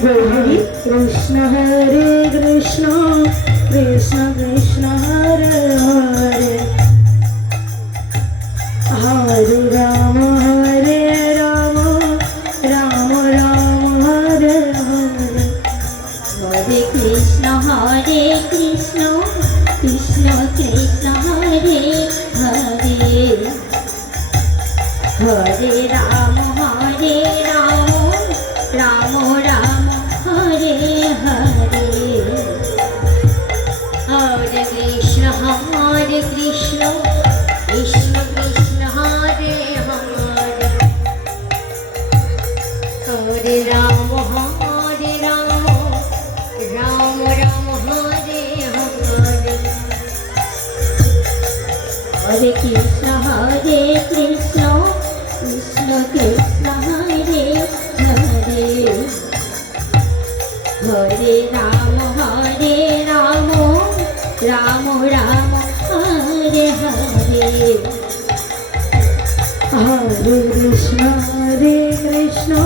Hare Krishna Krishna Krishna Hare Hare Hare Ram Ram Ram Hare Hare Hare Krishna Krishna Krishna Hare Hare Hare Ram Ram Ram Hare Hare Hare Krishna Krishna Krishna Hare Hare Hare Ram Ram Ram Hare Hare Hare Krishna Krishna Krishna Hare Hare Hare Ram Ram Ram Hare Hare Hare Krishna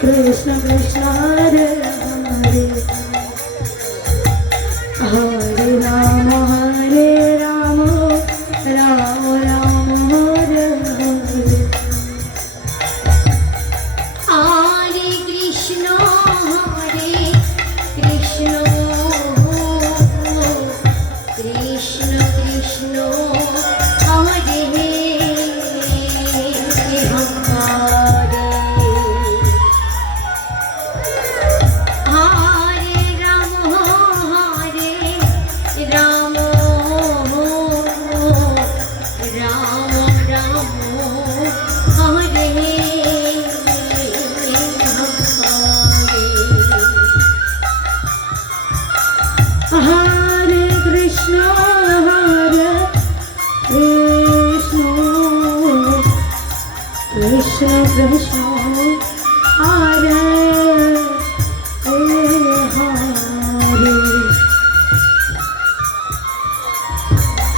Krishna Krishna Hare Hare Hare Ram Ram Ram Hare Hare Hare Krishna Krishna Krishna Hare Hare Krishna Krishna Krishna Hare Hare Hare Ram Ram Ram Hare Hare Krishna Krishna Krishna Hare Hare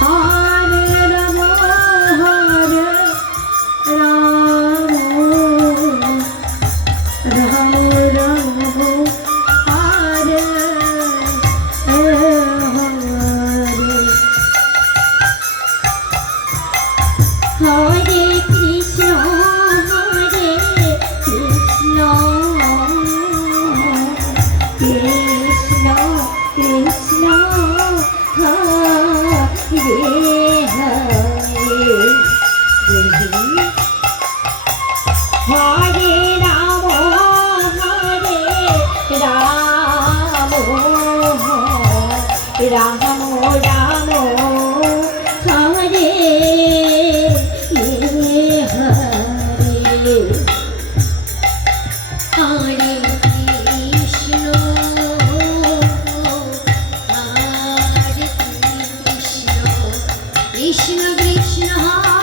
Hare Ram Ram Hare Hare Hare Krishna Krishna Krishna Hare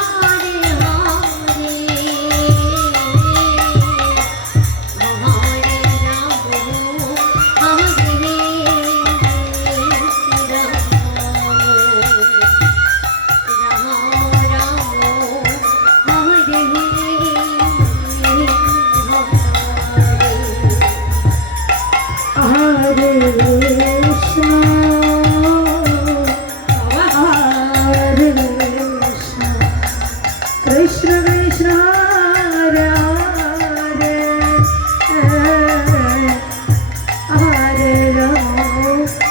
Hare Hare Ram Hare Krishna Krishna Krishna Hare Hare Hare Ram